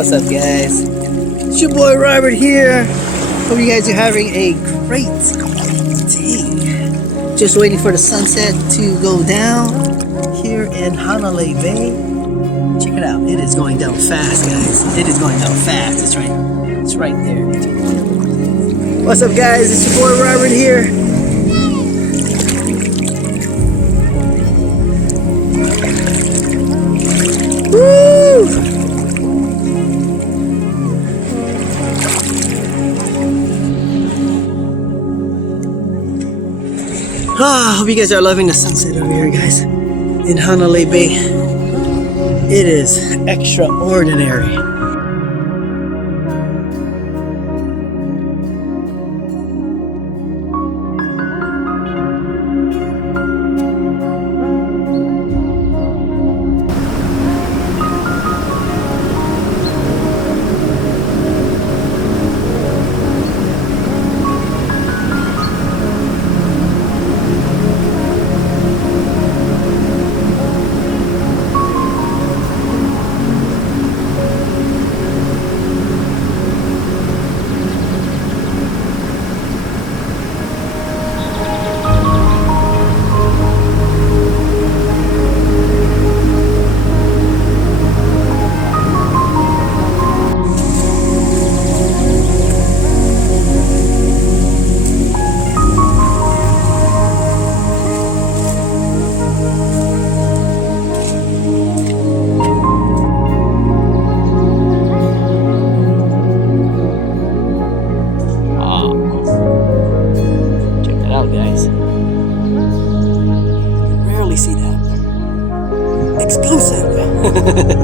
What's up, guys? It's your boy Robert here. Hope you guys are having a great day. Just waiting for the sunset to go down here in Hanalei Bay. Check it out. It is going down fast, guys. It is going down fast. It's right there. What's up, guys? It's your boy Robert here. Woo! Hope you guys are loving the sunset over here, guys, in Hanalei Bay. It is extraordinary.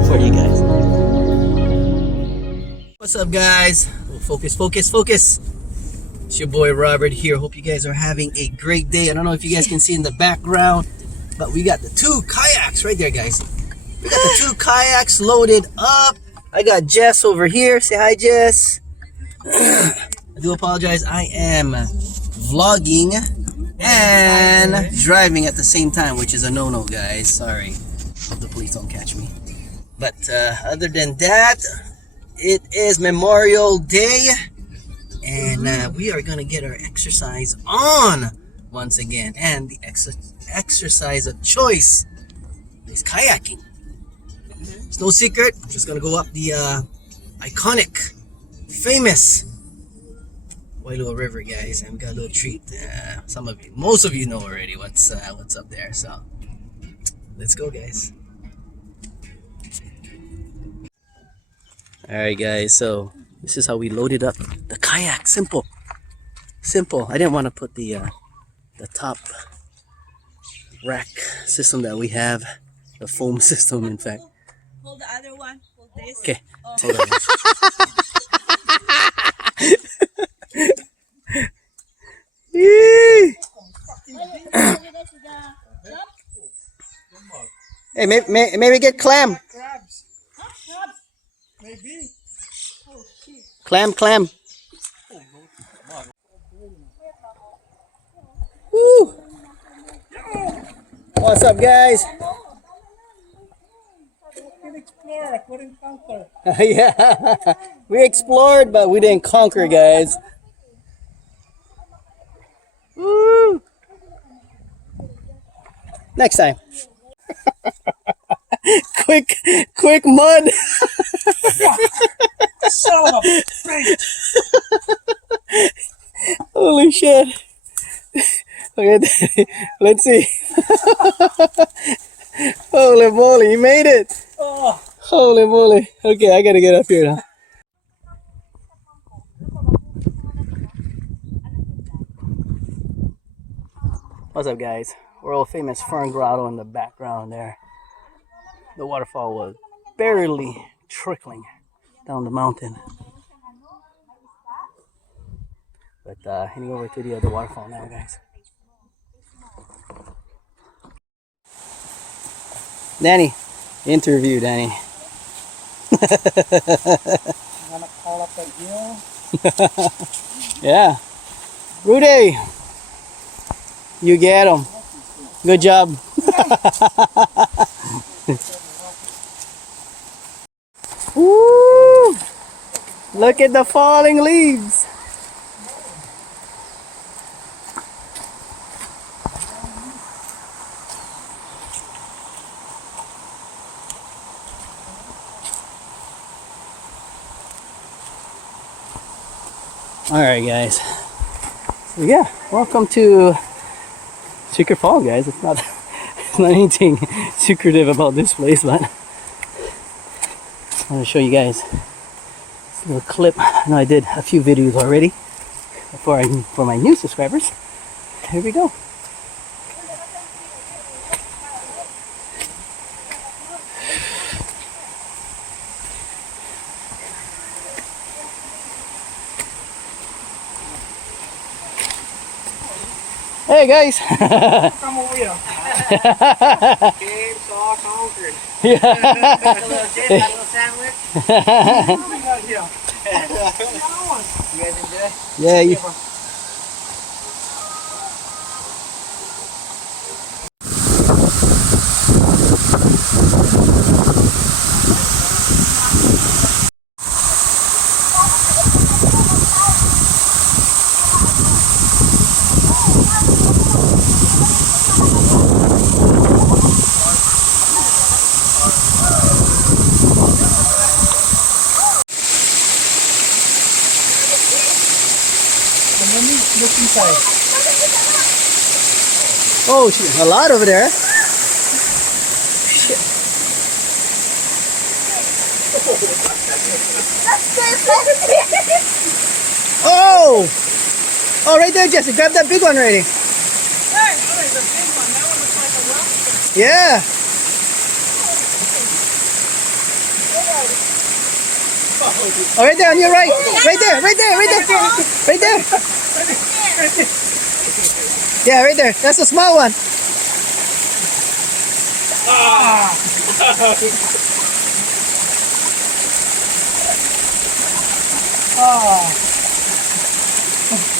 For you guys. What's up, guys? Focus. It's your boy Robert here. Hope you guys are having a great day. I don't know if you guys can see in the background, but we got the 2 kayaks right there, guys. We got the 2 kayaks loaded up. I got Jess over here. Say hi, Jess. I do apologize. I am vlogging and driving at the same time, which is a no-no, guys. Sorry. Hope the police don't catch me. But other than that, it is Memorial Day, and we are gonna get our exercise on once again. And the exercise of choice is kayaking. It's no secret. I'm just gonna go up the iconic, famous Wailua River, guys, and we got a little treat. Most of you know already what's up there. So let's go, guys. Alright, guys, so this is how we loaded up the kayak. Simple. I didn't want to put the top rack system that we have, the foam system, in fact. Hold the other one. Hold this. Okay. Oh. Hold on. Hey, maybe get clam. Crabs. Maybe. Oh, shit. Clam. Woo! What's up, guys? We explore, I couldn't conquer. Yeah, we explored, but we didn't conquer, guys. Woo! Next time. quick mud. Son of a bitch. Holy shit. Okay, let's see. Holy moly, you made it. Oh. Holy moly. Okay, I gotta get up here now. What's up, guys? World famous Fern Grotto in the background there. The waterfall was barely trickling down the mountain. But heading over to the other waterfall now, guys. Danny, interview, Danny. I'm gonna call up the hill. Yeah. Rudy, you get him. Good job. Woo! Look at the falling leaves. Alright guys, so yeah, welcome to Secret Fall guys. It's not anything secretive about this place, but I want to show you guys this little clip. I know I did a few videos already for my new subscribers. Here we go. Hey guys! Come over here. Game, saw, conquered. Yeah. A little dip, a little sandwich. What we got here? You guys enjoy? Yeah, you. Let me look inside. Oh, shit, a lot over there. Shit. Oh! Oh, right there, Jessie. Grab that big one already. Yeah. Oh, right there on your right. Right there, right there, right there. Right there. Yeah, right there. That's the small one.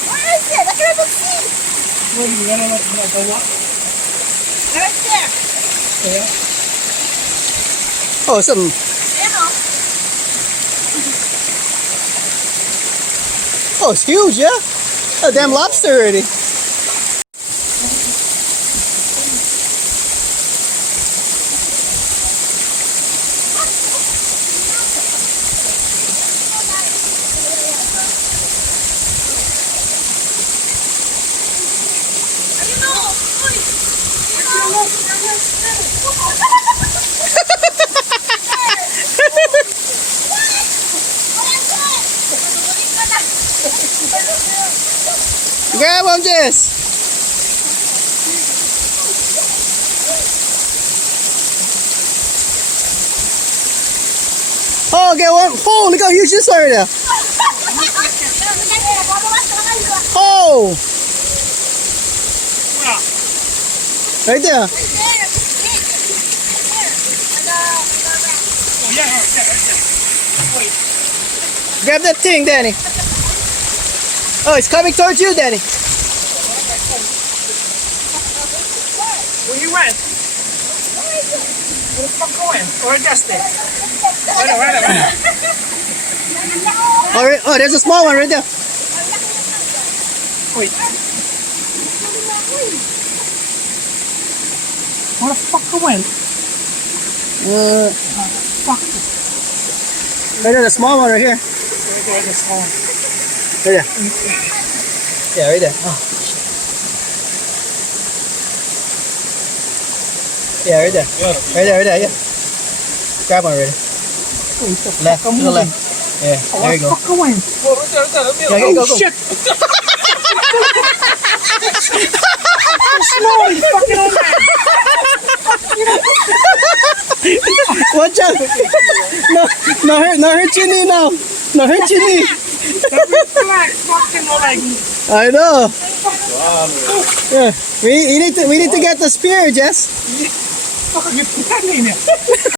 Where is it? I can't even see. Wait, you gotta let the what? Right there. Yeah. Oh, some. You know. Oh, it's huge, yeah? A damn lobster already. Grab one, Jess. Oh, get one. Oh, look how huge this are there. Oh, right there. Oh, yeah, right there. Wait. Grab that thing, Danny. Oh, it's coming towards you, Danny. Where you went? Where the fuck going? Or just it? Wait. Oh, there's a small one right there. Wait. Where the fuck went? Fuck. Right there, the small one right here. Right there, the small one. Right there. Yeah, right there. Oh. Yeah, right there. Right there, yeah. Grab one already. Left, to the left. Yeah, there you go. Fuck went? Oh, right there. Yeah, go, go. Shit. Small, you fucking old man. Watch out! No hurt your knee now. No hurt your knee. I know. Yeah, we need to get the spear, Jess. Fuck, you put that in there.